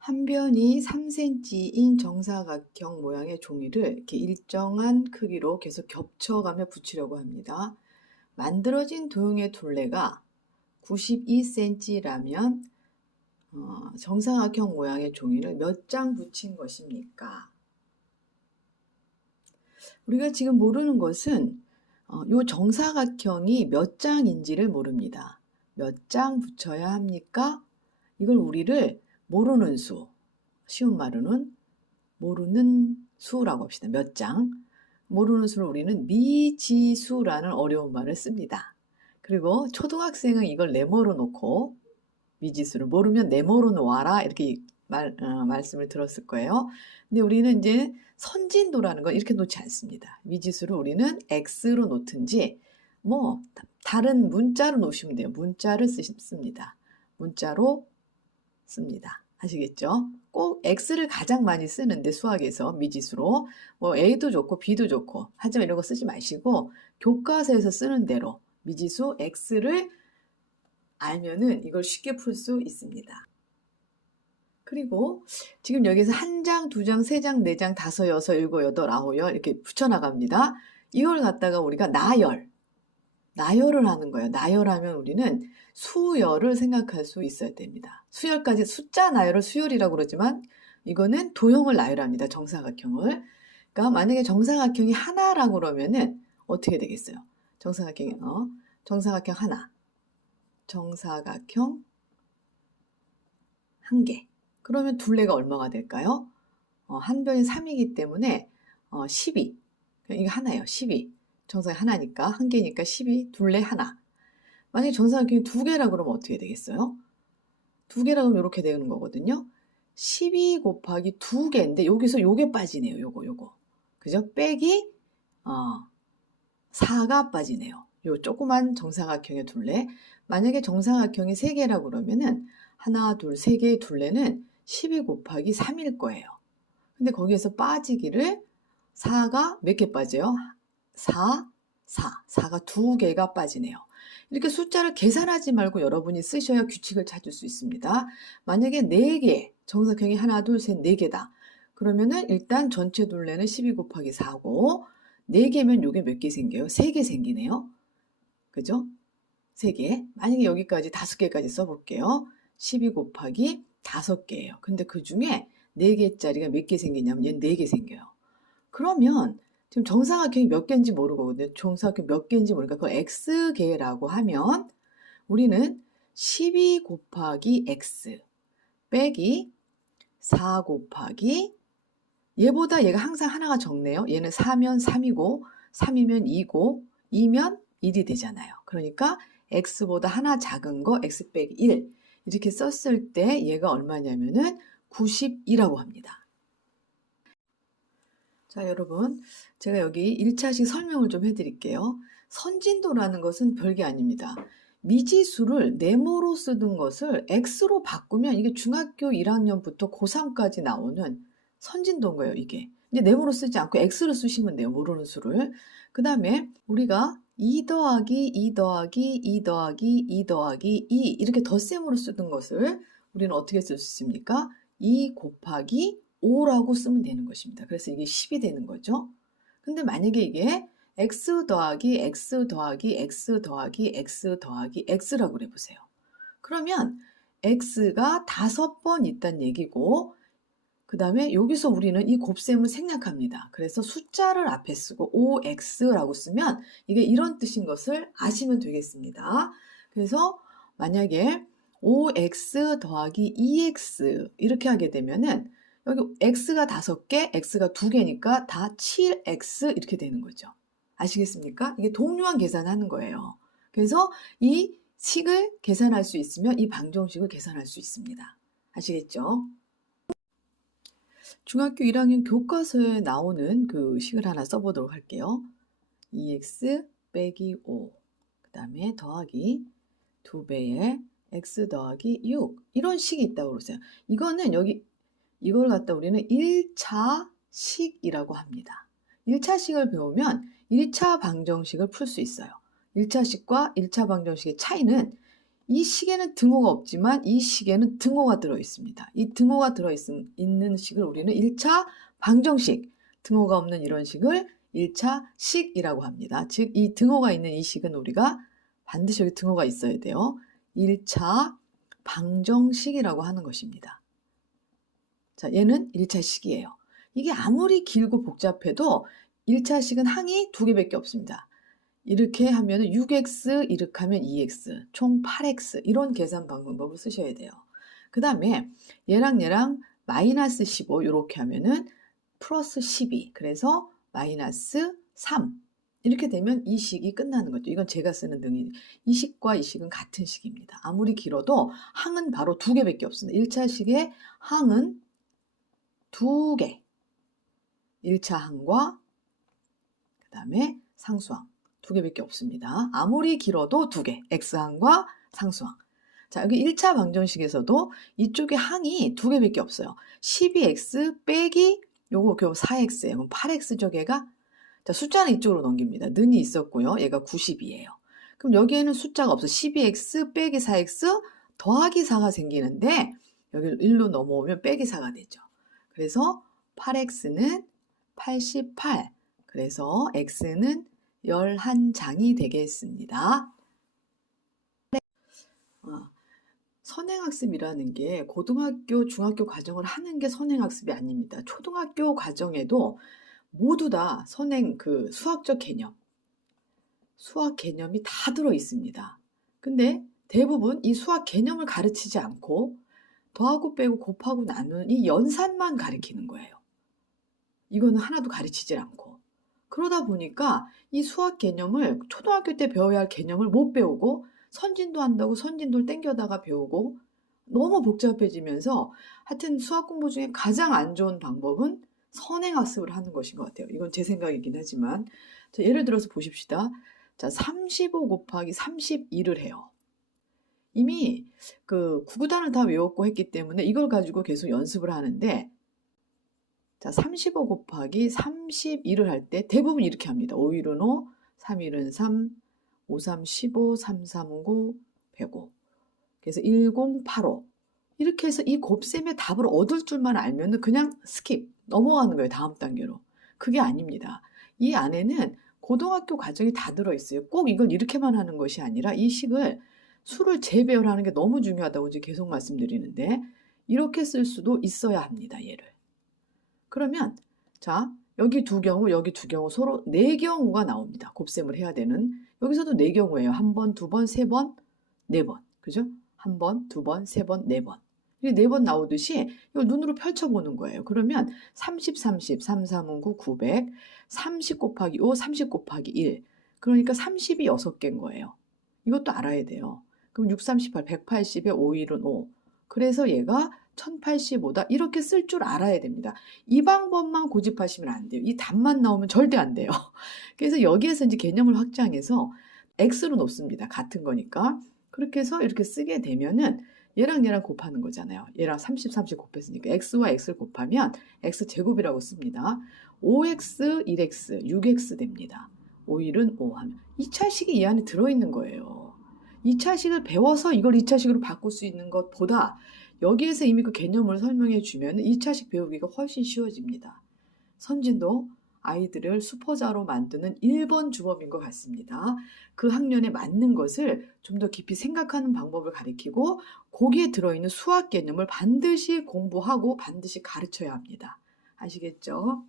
한 변이 3cm인 정사각형 모양의 종이를 이렇게 일정한 크기로 계속 겹쳐가며 붙이려고 합니다. 만들어진 도형의 둘레가 92cm라면 정사각형 모양의 종이를 몇 장 붙인 것입니까? 우리가 지금 모르는 것은 이 정사각형이 몇 장인지를 모릅니다. 몇 장 붙여야 합니까? 이걸 우리를 모르는 수, 쉬운 말로는 모르는 수라고 합시다. 몇 장. 모르는 수를 우리는 미지수라는 어려운 말을 씁니다. 그리고 초등학생은 이걸 네모로 놓고 미지수를 모르면 네모로 놓아라 이렇게 말씀을 들었을 거예요. 근데 우리는 이제 선진도라는 걸 이렇게 놓지 않습니다. 미지수를 우리는 x로 놓든지 뭐 다른 문자로 놓으시면 돼요. 문자를 씁니다. 문자로 씁니다. 아시겠죠? 꼭 x를 가장 많이 쓰는데 수학에서 미지수로 뭐 a도 좋고 b도 좋고 하지만 이런 거 쓰지 마시고 교과서에서 쓰는 대로 미지수 x를 알면은 이걸 쉽게 풀 수 있습니다. 그리고 지금 여기서 한 장, 두 장, 세 장, 네 장, 다섯, 여섯, 일곱, 여덟, 아홉, 열 이렇게 붙여나갑니다. 이걸 갖다가 우리가 나열을 하는 거예요. 나열하면 우리는 수열을 생각할 수 있어야 됩니다. 수열까지 숫자 나열을 수열이라고 그러지만 이거는 도형을 나열합니다. 정사각형을. 그러니까 만약에 정사각형이 하나라고 그러면은 어떻게 되겠어요? 정사각형 하나. 정사각형 한 개. 그러면 둘레가 얼마가 될까요? 한 변이 3이기 때문에 12. 이게 하나예요. 12. 정사각형 하나니까 한 개니까 12. 둘레 하나. 만약에 정사각형이 두 개라 그러면 어떻게 되겠어요? 두 개라 그러면 이렇게 되는 거거든요. 12 곱하기 두 개인데 여기서 요게 빠지네요. 요거. 그죠? 빼기 4가 빠지네요. 요 조그만 정사각형의 둘레. 만약에 정사각형이 3개라 그러면은 하나, 둘, 3개의 둘레는 12 곱하기 3일 거예요. 근데 거기에서 빠지기를 4가 몇 개 빠져요? 4가 2개가 빠지네요. 이렇게 숫자를 계산하지 말고 여러분이 쓰셔야 규칙을 찾을 수 있습니다. 만약에 4개, 정사각형이 하나, 둘, 셋, 4개다. 그러면은 일단 전체 둘레는 12 곱하기 4고 4개면 요게 몇 개 생겨요? 3개 생기네요. 그죠? 3개. 만약에 여기까지 5개까지 써볼게요. 12 곱하기 5개예요. 근데 그 중에 4개짜리가 몇 개 생기냐면 얘는 4개 생겨요. 그러면 지금 정사각형이 몇 개인지 모르거든요. 정사각형 몇 개인지 모르니까 그걸 x개라고 하면 우리는 12 곱하기 x 빼기 4 곱하기 얘보다 얘가 항상 하나가 적네요. 얘는 4면 3이고 3이면 2고 2면 1이 되잖아요. 그러니까 x보다 하나 작은 거 x 빼기 1 이렇게 썼을 때 얘가 얼마냐면은 92라고 합니다. 자, 여러분, 제가 여기 1차식 설명을 좀 해드릴게요. 선진도라는 것은 별게 아닙니다. 미지수를 네모로 쓰던 것을 x로 바꾸면 이게 중학교 1학년부터 고3까지 나오는 선진도인 거예요, 이게. 이제 네모로 쓰지 않고 x로 쓰시면 돼요, 모르는 수를. 그 다음에 우리가 2 더하기 2 더하기 2 더하기 2 더하기 2 이렇게 덧셈으로 쓰던 것을 우리는 어떻게 쓸 수 있습니까? 2 곱하기 5라고 쓰면 되는 것입니다. 그래서 이게 10이 되는 거죠. 근데 만약에 이게 x 더하기 x 더하기 x 더하기 x 더하기 x라고 해보세요. 그러면 x가 5번 있다는 얘기고 그 다음에 여기서 우리는 이 곱셈을 생략합니다. 그래서 숫자를 앞에 쓰고 5x라고 쓰면 이게 이런 뜻인 것을 아시면 되겠습니다. 그래서 만약에 5x 더하기 2x 이렇게 하게 되면은 여기 x가 5개, x가 2개니까 다 7x 이렇게 되는 거죠. 아시겠습니까? 이게 동류한 계산하는 거예요. 그래서 이 식을 계산할 수 있으면 이 방정식을 계산할 수 있습니다. 아시겠죠? 중학교 1학년 교과서에 나오는 그 식을 하나 써보도록 할게요. 2x 빼기 5, 그 다음에 더하기 2배의 x 더하기 6 이런 식이 있다고 그러세요. 이거는 여기 이걸 갖다 우리는 1차 식이라고 합니다. 1차 식을 배우면 1차 방정식을 풀 수 있어요. 1차 식과 1차 방정식의 차이는 이 식에는 등호가 없지만 이 식에는 등호가 들어있습니다. 이 등호가 들어있는 식을 우리는 1차 방정식, 등호가 없는 이런 식을 1차 식이라고 합니다. 즉, 이 등호가 있는 이 식은 우리가 반드시 여기 등호가 있어야 돼요. 1차 방정식이라고 하는 것입니다. 자, 얘는 1차 식이에요. 이게 아무리 길고 복잡해도 1차 식은 항이 2개밖에 없습니다. 이렇게 하면 6x, 이렇게 하면 2x, 총 8x 이런 계산 방법을 쓰셔야 돼요. 그 다음에 얘랑 마이너스 15 이렇게 하면은 플러스 12, 그래서 마이너스 3 이렇게 되면 이 식이 끝나는 거죠. 이건 제가 쓰는 등이, 이 식과 이 식은 같은 식입니다. 아무리 길어도 항은 바로 2개밖에 없습니다. 1차 식의 항은 2개, 1차 항과 그 다음에 상수항 2개밖에 없습니다. 아무리 길어도 2개, x항과 상수항. 자, 여기 1차 방정식에서도 이쪽에 항이 2개밖에 없어요. 12x 빼기 요거 4x예요. 그럼 8x죠, 얘가? 자, 숫자는 이쪽으로 넘깁니다. 는이 있었고요. 얘가 90이에요. 그럼 여기에는 숫자가 없어. 12x 빼기 4x 더하기 4가 생기는데 여기를 1로 넘어오면 빼기 4가 되죠. 그래서 8x는 88. 그래서 x는 11장이 되겠습니다. 선행학습이라는 게 고등학교, 중학교 과정을 하는 게 선행학습이 아닙니다. 초등학교 과정에도 모두 다 선행 수학적 개념, 수학 개념이 다 들어 있습니다. 근데 대부분 이 수학 개념을 가르치지 않고 더하고 빼고 곱하고 나누는 이 연산만 가르치는 거예요. 이거는 하나도 가르치질 않고. 그러다 보니까 이 수학 개념을 초등학교 때 배워야 할 개념을 못 배우고 선진도 한다고 선진도를 땡겨다가 배우고 너무 복잡해지면서 하여튼 수학 공부 중에 가장 안 좋은 방법은 선행학습을 하는 것인 것 같아요. 이건 제 생각이긴 하지만 자, 예를 들어서 보십시다. 자, 35 곱하기 32를 해요. 이미 구구단을 다 외웠고 했기 때문에 이걸 가지고 계속 연습을 하는데 자, 35 곱하기 32를 할 때 대부분 이렇게 합니다. 5일은 5, 3일은 3, 5, 3, 15, 3, 3, 9, 105. 그래서 1085. 이렇게 해서 이 곱셈의 답을 얻을 줄만 알면 그냥 스킵, 넘어가는 거예요. 다음 단계로. 그게 아닙니다. 이 안에는 고등학교 과정이 다 들어있어요. 꼭 이걸 이렇게만 하는 것이 아니라 이 식을 수를 재배열하는 게 너무 중요하다고 이제 계속 말씀드리는데 이렇게 쓸 수도 있어야 합니다. 얘를. 그러면 자, 여기 두 경우, 여기 두 경우 서로 네 경우가 나옵니다. 곱셈을 해야 되는. 여기서도 네 경우예요. 한 번, 두 번, 세 번, 네 번. 그죠? 한 번, 두 번, 세 번, 네 번. 이게 네 번 나오듯이 이걸 눈으로 펼쳐보는 거예요. 그러면 30, 30, 3, 3은 9, 900, 30 곱하기 5, 30 곱하기 1. 그러니까 30이 6개인 거예요. 이것도 알아야 돼요. 그럼 6, 38, 180에 5일은 5. 그래서 얘가 1085다. 이렇게 쓸 줄 알아야 됩니다. 이 방법만 고집하시면 안 돼요. 이 답만 나오면 절대 안 돼요. 그래서 여기에서 이제 개념을 확장해서 x로 놓습니다. 같은 거니까. 그렇게 해서 이렇게 쓰게 되면은 얘랑 곱하는 거잖아요. 얘랑 30, 30 곱했으니까 x와 x를 곱하면 x제곱이라고 씁니다. 5x, 1x, 6x 됩니다. 5일은 5 하면 2차식이 이 안에 들어있는 거예요. 2차식을 배워서 이걸 2차식으로 바꿀 수 있는 것보다 여기에서 이미 그 개념을 설명해 주면 2차식 배우기가 훨씬 쉬워집니다. 선진도 아이들을 수포자로 만드는 1번 주범인 것 같습니다. 그 학년에 맞는 것을 좀 더 깊이 생각하는 방법을 가르치고 거기에 들어있는 수학 개념을 반드시 공부하고 반드시 가르쳐야 합니다. 아시겠죠?